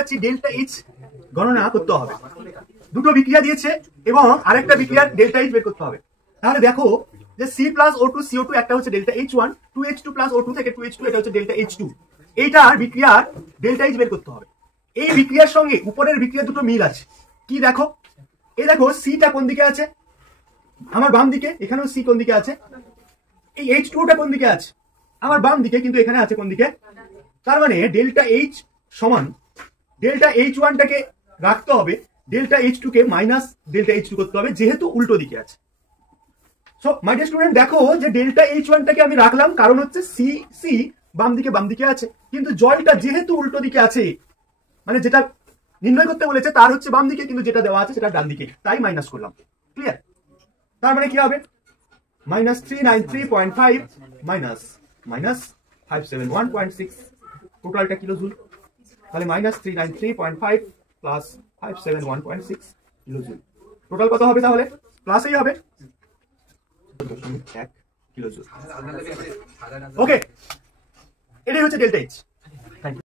পাচ্ছি delta H গণনা করতে হবে। দুটো বিক্রিয়া দিয়েছে এবং আরেকটা বিক্রিয়ার ডেল্টা এইচ বের করতে হবে। তাহলে দেখো যে C+O2 CO2 একটা হচ্ছে ডেল্টা H1, 2H2 + O2 থেকে 2H2, এটা হচ্ছে ডেল্টা H2। এইটার বিক্রিয়ার ডেল্টা এইচ বের করতে হবে। এই বিক্রিয়ার সঙ্গে উপরের বিক্রিয়া দুটো মিল আছে। কি দেখো, এই দেখো সিটা কোন দিকে আছে, আমার বাম দিকে, এখানেও সি কোন দিকে আছে, এই H2টা কোন দিকে আছে, আমার বাম দিকে, কিন্তু এখানে আছে কোন দিকে। তার মানে ডেল্টা এইচ সমান ডেল্টা H1টাকে রাখতে হবে, ডেল্টা H2 কে মাইনাস ডেল্টা H2 করতে হবে, যেহেতু উল্টো দিকে আছে। সো মাই ডিয়ার স্টুডেন্ট, দেখো যে ডেল্টা H1টাকে আমি রাখলাম, কারণ হচ্ছে সি বাম দিকে আছে, কিন্তু জলটা যেহেতু উল্টো দিকে আছে, মানে যেটা নির্ণয় করতে বলেছে তার হচ্ছে বাম দিকে, কিন্তু যেটা দেওয়া আছে সেটা ডান দিকে, তাই মাইনাস করলাম। ক্লিয়ার? তার মানে কি হবে, -393.5 মাইনাস 571.6, টোটালটা কিলোজুল। তাহলে -393.5 প্লাস 571.6 কিলোজুল, টোটাল কত হবে? তাহলে প্লাসই হবে 1 কিলোজুল। ওকে, এটাই হচ্ছে ডেল্টা এইচ।